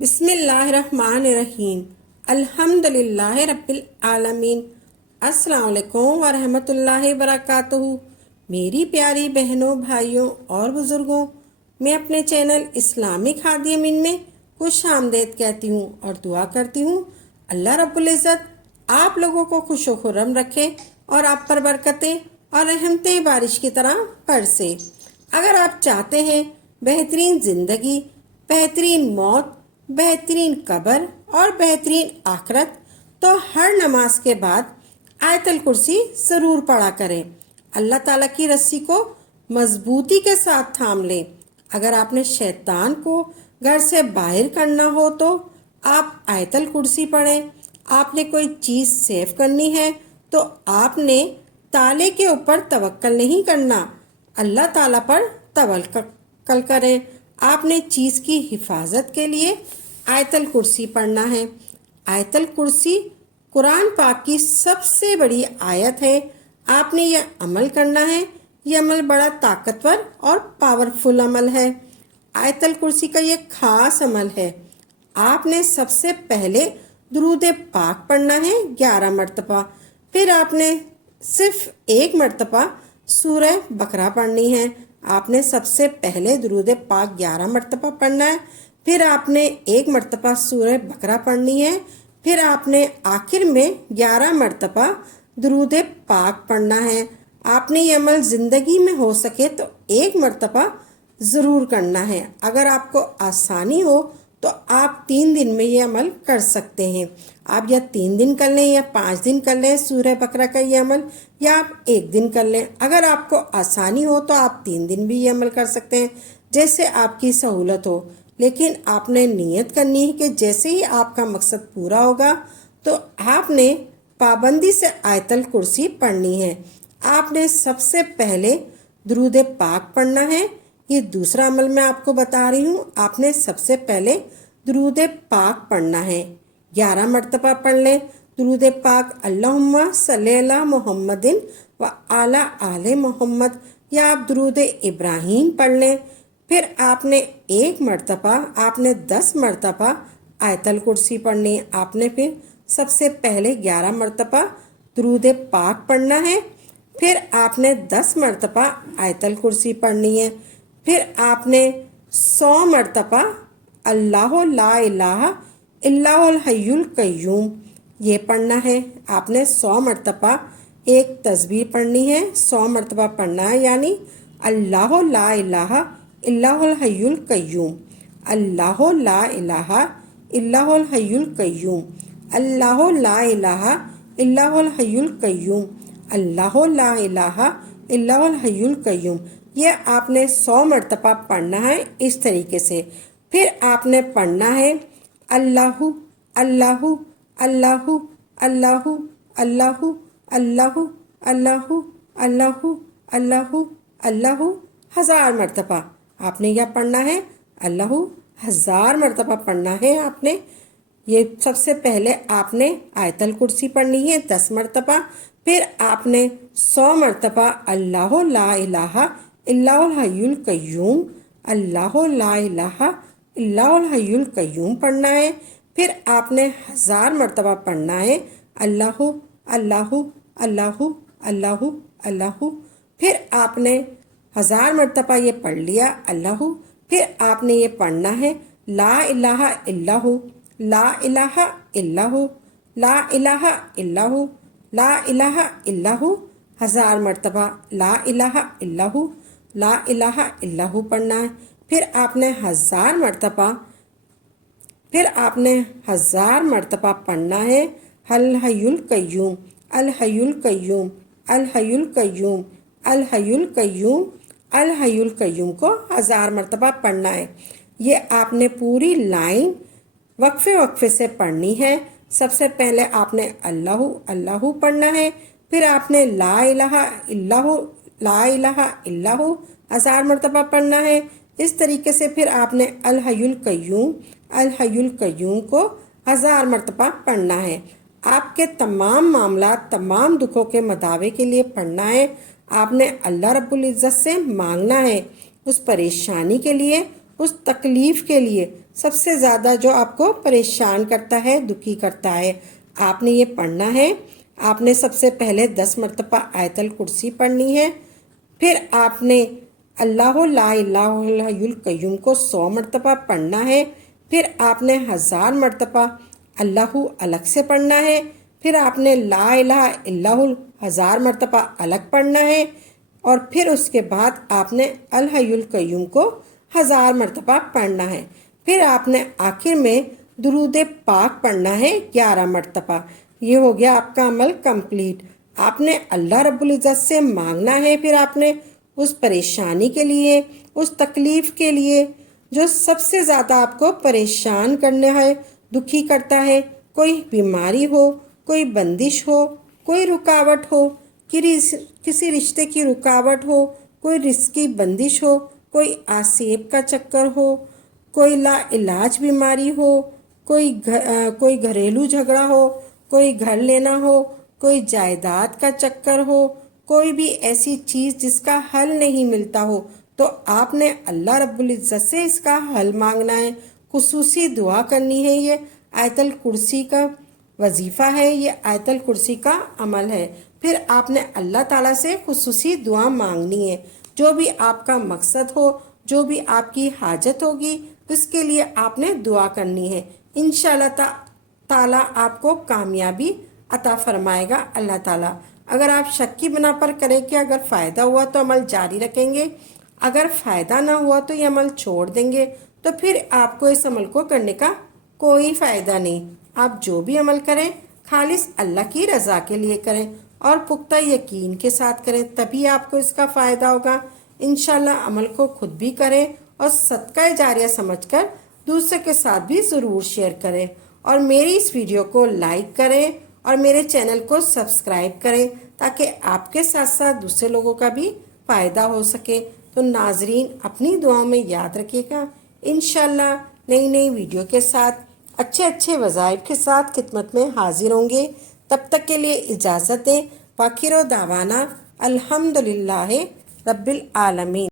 بسم اللہ الرحمن الرحیم الحمد للہ رب العالمین۔ السلام علیکم ورحمۃ اللہ وبرکاتہ۔ میری پیاری بہنوں، بھائیوں اور بزرگوں، میں اپنے چینل اسلامک ہادی امین میں خوش آمدید کہتی ہوں اور دعا کرتی ہوں اللہ رب العزت آپ لوگوں کو خوش و خرم رکھے اور آپ پر برکتیں اور رحمتیں بارش کی طرح برسے۔ اگر آپ چاہتے ہیں بہترین زندگی، بہترین موت، بہترین قبر اور بہترین آخرت، تو ہر نماز کے بعد آیت الکرسی ضرور پڑھا کریں۔ اللہ تعالیٰ کی رسی کو مضبوطی کے ساتھ تھام لیں۔ اگر آپ نے شیطان کو گھر سے باہر کرنا ہو تو آپ آیت الکرسی پڑھیں۔ آپ نے کوئی چیز سیو کرنی ہے تو آپ نے تالے کے اوپر توکل نہیں کرنا، اللہ تعالیٰ پر توکل کریں۔ آپ نے چیز کی حفاظت کے لیے آیت الکرسی پڑھنا ہے۔ آیت الکرسی قرآن پاک کی سب سے بڑی آیت ہے۔ آپ نے یہ عمل کرنا ہے۔ یہ عمل بڑا طاقتور اور پاورفل عمل ہے۔ آیت الکرسی کا یہ خاص عمل ہے۔ آپ نے سب سے پہلے درود پاک پڑھنا ہے 11 مرتبہ، پھر آپ نے صرف 1 مرتبہ سورہ بقرہ پڑھنی ہے۔ آپ نے سب سے پہلے درود پاک 11 مرتبہ پڑھنا ہے، پھر آپ نے 1 مرتبہ سورہ بقرہ پڑھنی ہے، پھر آپ نے آخر میں 11 مرتبہ درود پاک پڑھنا ہے۔ آپ نے یہ عمل زندگی میں ہو سکے تو 1 مرتبہ ضرور کرنا ہے۔ اگر آپ کو آسانی ہو تو آپ 3 دن میں یہ عمل کر سکتے ہیں۔ آپ یا 3 دن کر لیں یا 5 دن کر لیں سورہ بقرہ کا یہ عمل، یا آپ 1 دن کر لیں۔ اگر آپ کو آسانی ہو تو آپ 3 دن بھی یہ عمل کر سکتے ہیں، جیسے آپ کی سہولت ہو۔ لیکن آپ نے نیت کرنی ہے کہ جیسے ہی آپ کا مقصد پورا ہوگا تو آپ نے پابندی سے آیت الکرسی پڑھنی ہے۔ آپ نے سب سے پہلے درود پاک پڑھنا ہے۔ یہ دوسرا عمل میں آپ کو بتا رہی ہوں۔ آپ نے سب سے پہلے درود پاک پڑھنا ہے، 11 مرتبہ پڑھ لیں درود پاک۔ اللہم صلی علی محمد و علی آل محمد، یا آپ درود ابراہیم پڑھ لیں۔ پھر آپ نے 1 مرتبہ، آپ نے 10 مرتبہ آیت الکرسی پڑھنی ہے۔ آپ نے پھر سب سے پہلے 11 مرتبہ درود پاک پڑھنا ہے، پھر آپ نے 10 مرتبہ آیت الکرسی پڑھنی ہے، پھر آپ نے 100 مرتبہ اللہ لا الہ الا هو الحی القیوم یہ پڑھنا ہے۔ آپ نے 100 مرتبہ ایک تسبیح پڑھنی ہے، 100 مرتبہ پڑھنا ہے، یعنی اللہ لا الہ الا هو الحی القیوم، اللہ لا الہ الا هو الحی القیوم، اللہ لا الہ الا هو الحی القیوم، اللہ لا الہ الا هو الحی القیوم۔ یہ آپ نے 100 مرتبہ پڑھنا ہے اس طریقے سے۔ پھر آپ نے پڑھنا ہے اللہ اللہ اللہ اللہ اللہ اللہ اللہ اللہ اللہ اللہ 1000 مرتبہ آپ نے یہ پڑھنا ہے۔ اللہ 1000 مرتبہ پڑھنا ہے آپ نے۔ یہ سب سے پہلے آپ نے آیت الکرسی پڑھنی ہے 10 مرتبہ، پھر آپ نے 100 مرتبہ اللہ لا الہ الا هو الحی القیوم، اللہ لا الہ الا هو الحی القیوم پڑھنا ہے، پھر آپ نے 1000 مرتبہ پڑھنا ہے اللہ اللہ اللہ اللہ اللہ، پھر آپ نے 1000 مرتبہ یہ پڑھ لیا اللہ، پھر آپ نے یہ پڑھنا ہے لا الہ الا ہو، لا الہ الا ہو، لا الہ الا ہو، لا الہ الا ہو 1000 مرتبہ، لا الہ الا ہو، لا الہ الا ہو پڑھنا ہے۔ پھر آپ نے 1000 مرتبہ پڑھنا ہے الحی القیوم، الحی القیوم، الحی القیوم، الحی القیوم، الحی القیوم کو 1000 مرتبہ پڑھنا ہے۔ یہ آپ نے پوری لائن وقفے وقفے سے پڑھنی ہے۔ سب سے پہلے آپ نے اللہ اللہ پڑھنا ہے، پھر آپ نے لا الہ الا ہو، لا الہ الا ہو 1000 مرتبہ پڑھنا ہے۔ اس طریقے سے پھر آپ نے الحی القیوم، الحی القیوم کو 1000 مرتبہ پڑھنا ہے۔ آپ کے تمام معاملات، تمام دکھوں کے مداوے کے لیے پڑھنا ہے۔ آپ نے اللہ رب العزت سے مانگنا ہے، اس پریشانی کے لیے، اس تکلیف کے لیے سب سے زیادہ جو آپ کو پریشان کرتا ہے، دکھی کرتا ہے، آپ نے یہ پڑھنا ہے۔ آپ نے سب سے پہلے 10 مرتبہ آیت الکرسی پڑھنی ہے، پھر آپ نے اللہ لا الہ الا الحی القیوم کو 100 مرتبہ پڑھنا ہے، پھر آپ نے 1000 مرتبہ اللہ الگ سے پڑھنا ہے، پھر آپ نے لا الہ الا اللہ 1000 مرتبہ الگ پڑھنا ہے، اور پھر اس کے بعد آپ نے الحی القیوم کو 1000 مرتبہ پڑھنا ہے، پھر آپ نے آخر میں درود پاک پڑھنا ہے 11 مرتبہ۔ یہ ہو گیا آپ کا عمل کمپلیٹ۔ آپ نے اللہ رب العزت سے مانگنا ہے، پھر آپ نے اس پریشانی کے لیے، اس تکلیف کے لیے جو سب سے زیادہ آپ کو پریشان کرنے ہے، دکھی کرتا ہے، کوئی بیماری ہو، کوئی بندش ہو، کوئی رکاوٹ ہو، کسی رشتے کی رکاوٹ ہو، کوئی رزق کی بندش ہو، کوئی آسیب کا چکر ہو، کوئی لا علاج بیماری ہو، کوئی گھریلو جھگڑا ہو، کوئی گھر لینا ہو، کوئی جائیداد کا چکر ہو، کوئی بھی ایسی چیز جس کا حل نہیں ملتا ہو، تو آپ نے اللہ رب العزت سے اس کا حل مانگنا ہے، خصوصی دعا کرنی ہے۔ یہ آیت الکرسی کا وظیفہ ہے، یہ آیت الکرسی کا عمل ہے۔ پھر آپ نے اللہ تعالیٰ سے خصوصی دعا مانگنی ہے، جو بھی آپ کا مقصد ہو، جو بھی آپ کی حاجت ہوگی، اس کے لیے آپ نے دعا کرنی ہے۔ انشاءاللہ تعالیٰ آپ کو کامیابی عطا فرمائے گا اللہ تعالیٰ۔ اگر آپ شک کی بنا پر کریں کہ اگر فائدہ ہوا تو عمل جاری رکھیں گے، اگر فائدہ نہ ہوا تو یہ عمل چھوڑ دیں گے، تو پھر آپ کو اس عمل کو کرنے کا کوئی فائدہ نہیں۔ آپ جو بھی عمل کریں خالص اللہ کی رضا کے لیے کریں اور پختہ یقین کے ساتھ کریں، تبھی آپ کو اس کا فائدہ ہوگا۔ انشاءاللہ عمل کو خود بھی کریں اور صدقہ جاریہ سمجھ کر دوسرے کے ساتھ بھی ضرور شیئر کریں، اور میری اس ویڈیو کو لائک کریں اور میرے چینل کو سبسکرائب کریں تاکہ آپ کے ساتھ ساتھ دوسرے لوگوں کا بھی فائدہ ہو سکے۔ تو ناظرین اپنی دعاؤں میں یاد رکھیے گا، انشاءاللہ نئی نئی ویڈیو کے ساتھ اچھے وظائف کے ساتھ خدمت میں حاضر ہوں گے۔ تب تک کے لیے اجازت دیں۔ وآخر دعوانا الحمدللہ رب العالمین۔